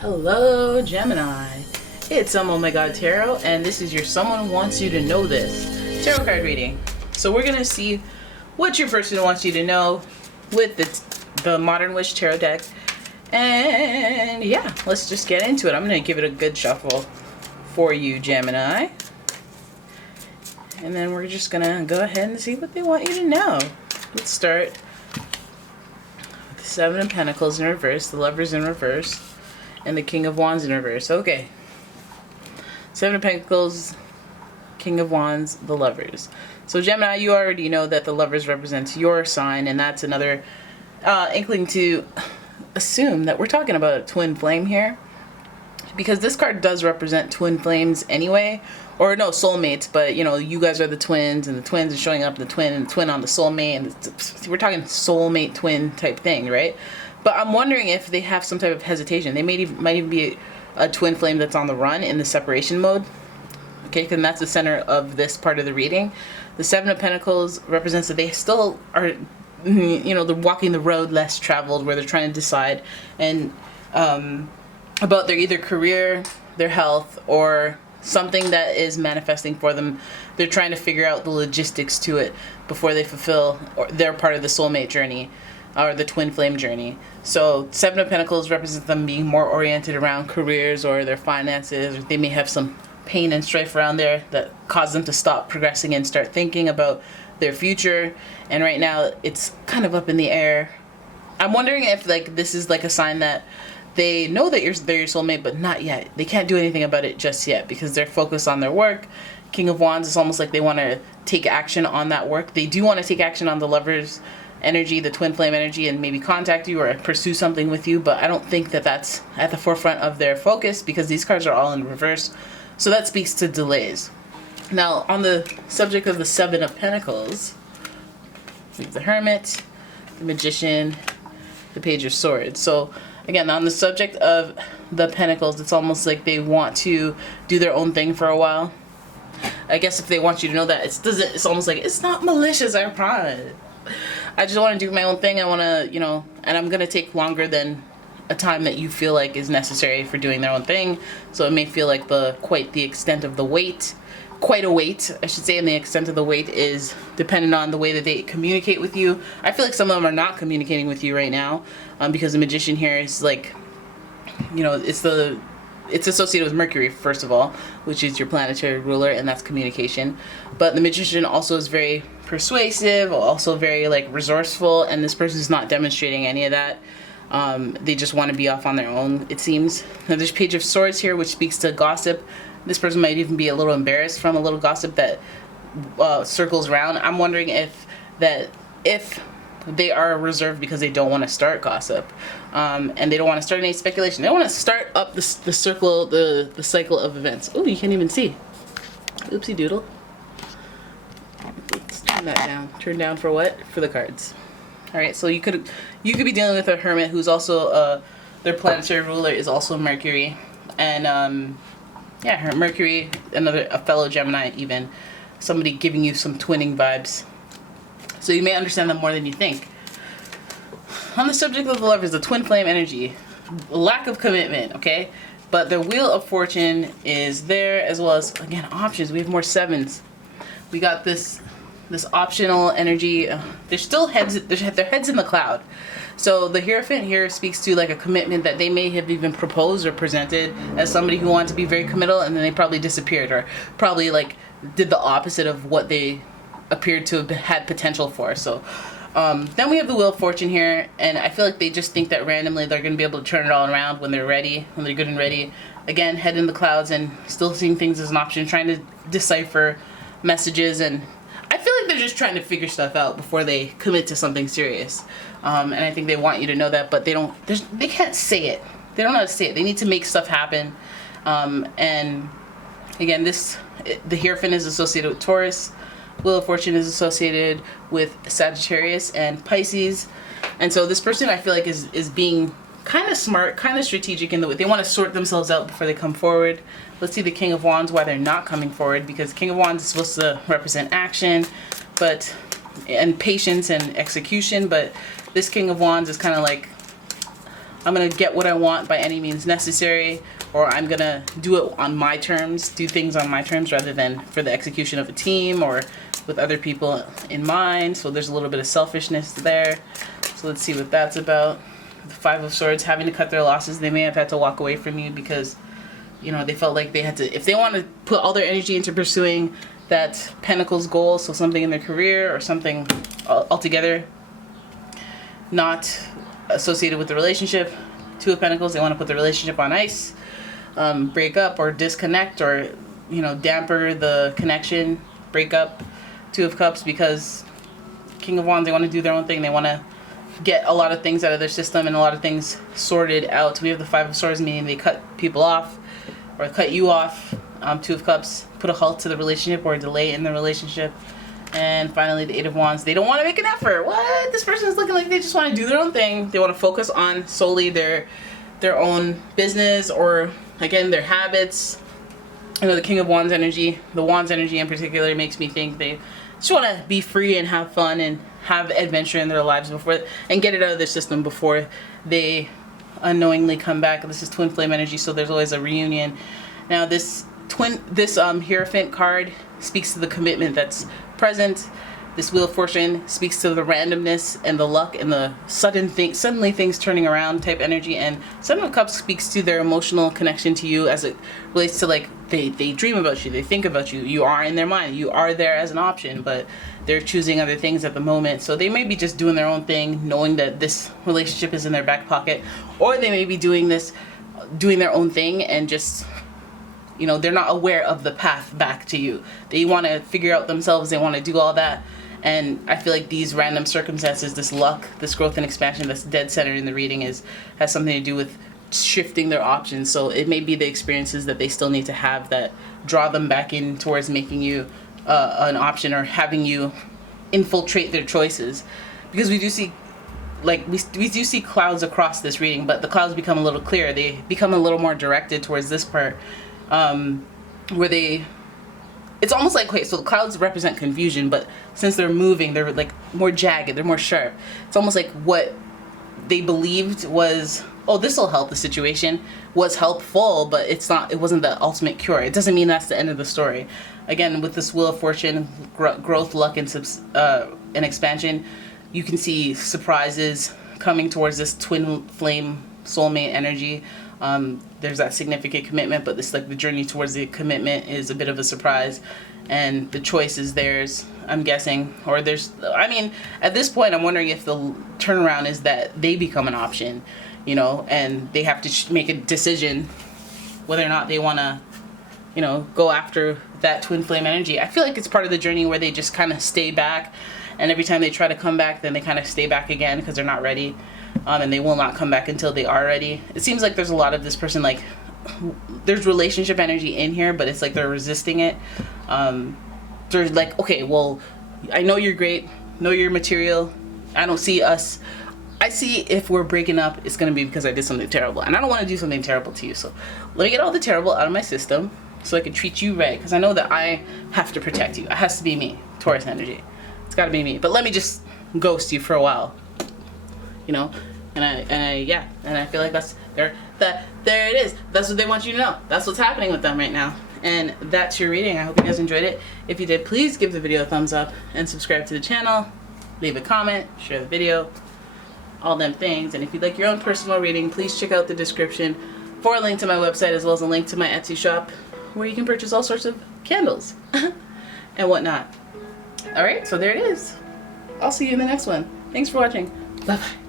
Hello, Gemini. It's umomgtarot, and this is your Someone Wants You to Know This tarot card reading. So we're gonna see what your person wants you to know with the Modern Wish tarot deck. And yeah, let's just get into it. I'm gonna give it a good shuffle for you, Gemini. And then we're just gonna go ahead and see what they want you to know. Let's start with the Seven of Pentacles in reverse, the Lovers in reverse, and the King of Wands in reverse. Okay. Seven of Pentacles, King of Wands, the Lovers. So Gemini, you already know that the Lovers represents your sign, and that's another inkling to assume that we're talking about a twin flame here. Because this card does represent twin flames anyway. Or no, soulmates, but you know, you guys are the twins, and the twins are showing up, the twin and the twin on the soulmate, and we're talking soulmate twin type thing, right? But I'm wondering if they have some type of hesitation. They might even be a twin flame that's on the run in the separation mode. Okay, because that's the center of this part of the reading. The Seven of Pentacles represents that they still are, you know, they're walking the road less traveled, where they're trying to decide and about their either career, their health, or something that is manifesting for them. They're trying to figure out the logistics to it before they fulfill their part of the soulmate journey or the twin flame journey. So Seven of Pentacles represents them being more oriented around careers or their finances, or they may have some pain and strife around there that cause them to stop progressing and start thinking about their future. And right now it's kind of up in the air. I'm wondering if like this is like a sign that they know that they're your soulmate, but not yet. They can't do anything about it just yet because they're focused on their work. King of Wands is almost like they want to take action on that work. They do want to take action on the Lovers energy, the twin flame energy, and maybe contact you or pursue something with you, but I don't think that that's at the forefront of their focus because these cards are all in reverse. So that speaks to delays. Now, on the subject of the Seven of Pentacles, we have the Hermit, the Magician, the Page of Swords. So again, on the subject of the Pentacles, it's almost like they want to do their own thing for a while. I guess if they want you to know that, it's almost like, it's not malicious, I promise. I just want to do my own thing. I want to, you know, and I'm going to take longer than a time that you feel like is necessary for doing their own thing. So it may feel like quite the extent of the wait, quite a wait, I should say, and the extent of the wait is dependent on the way that they communicate with you. I feel like some of them are not communicating with you right now because the Magician here is like, you know, it's associated with Mercury, first of all, which is your planetary ruler, and that's communication. But the Magician also is very persuasive, also very like resourceful, and this person's not demonstrating any of that. They just want to be off on their own, it seems. Now there's Page of Swords here, which speaks to gossip. This person might even be a little embarrassed from a little gossip that circles around. I'm wondering if they are reserved because they don't want to start gossip, and they don't want to start any speculation. They don't want to start up the cycle of events. Oh, you can't even see. Oopsie doodle. Let's turn that down. Turn down for what? For the cards. All right. So you could be dealing with a Hermit who's also their planetary ruler is also Mercury, and yeah, Mercury, a fellow Gemini, even somebody giving you some twinning vibes. So you may understand them more than you think. On the subject of the Lovers, the twin flame energy, lack of commitment, okay? But the Wheel of Fortune is there, as well as, again, options. We have more sevens. We got this optional energy. There's still their heads in the cloud. So the Hierophant here speaks to like a commitment that they may have even proposed or presented as somebody who wanted to be very committal, and then they probably disappeared or probably like did the opposite of what they appeared to have had potential for. So then we have the Wheel of Fortune here, and I feel like they just think that randomly they're going to be able to turn it all around when they're ready, when they're good and ready. Again, head in the clouds and still seeing things as an option, trying to decipher messages, and I feel like they're just trying to figure stuff out before they commit to something serious. And I think they want you to know that, but they can't say it. They don't know how to say it. They need to make stuff happen. And again, the Hierophant is associated with Taurus. Wheel of Fortune is associated with Sagittarius and Pisces. And so this person, I feel like, is being kind of smart, kind of strategic in the way they want to sort themselves out before they come forward. Let's see the King of Wands, why they're not coming forward, because King of Wands is supposed to represent action, and patience and execution, but this King of Wands is kind of like, I'm gonna get what I want by any means necessary, or I'm gonna do it on my terms, do things on my terms rather than for the execution of a team or with other people in mind. So there's a little bit of selfishness there. So let's see what that's about. The Five of Swords, having to cut their losses. They may have had to walk away from you because, you know, they felt like they had to, if they want to put all their energy into pursuing that Pentacles goal, so something in their career or something altogether not associated with the relationship. Two of Pentacles, they want to put the relationship on ice, break up or disconnect, or, you know, damper the connection, break up. Two of Cups, because King of Wands, they want to do their own thing. They want to get a lot of things out of their system and a lot of things sorted out. We have the Five of Swords, meaning they cut people off or cut you off. Two of Cups, put a halt to the relationship or a delay in the relationship. And finally, the Eight of Wands, they don't want to make an effort. What? This person is looking like they just want to do their own thing. They want to focus on solely their own business, or again, their habits. You know, the King of Wands energy, the Wands energy in particular, makes me think they just want to be free and have fun and have adventure in their lives before, and get it out of their system before they unknowingly come back. This is twin flame energy, so there's always a reunion. Now this Hierophant card speaks to the commitment that's present. This Wheel of Fortune speaks to the randomness and the luck and the suddenly things turning around type energy. And Seven of Cups speaks to their emotional connection to you as it relates to, like, they dream about you, they think about you, you are in their mind, you are there as an option, but they're choosing other things at the moment. So they may be just doing their own thing, knowing that this relationship is in their back pocket, or they may be doing their own thing and just, you know, they're not aware of the path back to you. They want to figure out themselves, they want to do all that. And I feel like these random circumstances, this luck, this growth and expansion that's dead center in the reading has something to do with shifting their options. So it may be the experiences that they still need to have that draw them back in towards making you an option, or having you infiltrate their choices. Because we do see, like, we do see clouds across this reading, but the clouds become a little clearer. They become a little more directed towards this part, where it's almost like, okay, so the clouds represent confusion, but since they're moving, they're like more jagged, they're more sharp. It's almost like what they believed was, oh, this will help the situation, was helpful, but it wasn't the ultimate cure. It doesn't mean that's the end of the story. Again, with this Wheel of Fortune, growth, luck, and expansion, you can see surprises coming towards this twin flame soulmate energy. There's that significant commitment, but this, like, the journey towards the commitment is a bit of a surprise, and the choice is theirs, I'm guessing. Or at this point, I'm wondering if the turnaround is that they become an option, you know, and they have to make a decision whether or not they want to, you know, go after that twin flame energy. I feel like it's part of the journey where they just kind of stay back, and every time they try to come back, then they kind of stay back again because they're not ready. And they will not come back until they are ready. It seems like there's a lot of this person, like, there's relationship energy in here, but it's like they're resisting it. They're like, okay, well, I know you're great, know you're material. I don't see us. I see if we're breaking up, it's going to be because I did something terrible. And I don't want to do something terrible to you. So let me get all the terrible out of my system so I can treat you right. Because I know that I have to protect you. It has to be me, Taurus energy. It's got to be me. But let me just ghost you for a while. You know, and I feel like there it is. That's what they want you to know. That's what's happening with them right now. And that's your reading. I hope you guys enjoyed it. If you did, please give the video a thumbs up and subscribe to the channel. Leave a comment, share the video, all them things. And if you'd like your own personal reading, please check out the description for a link to my website, as well as a link to my Etsy shop, where you can purchase all sorts of candles and whatnot. All right, so there it is. I'll see you in the next one. Thanks for watching. Bye-bye.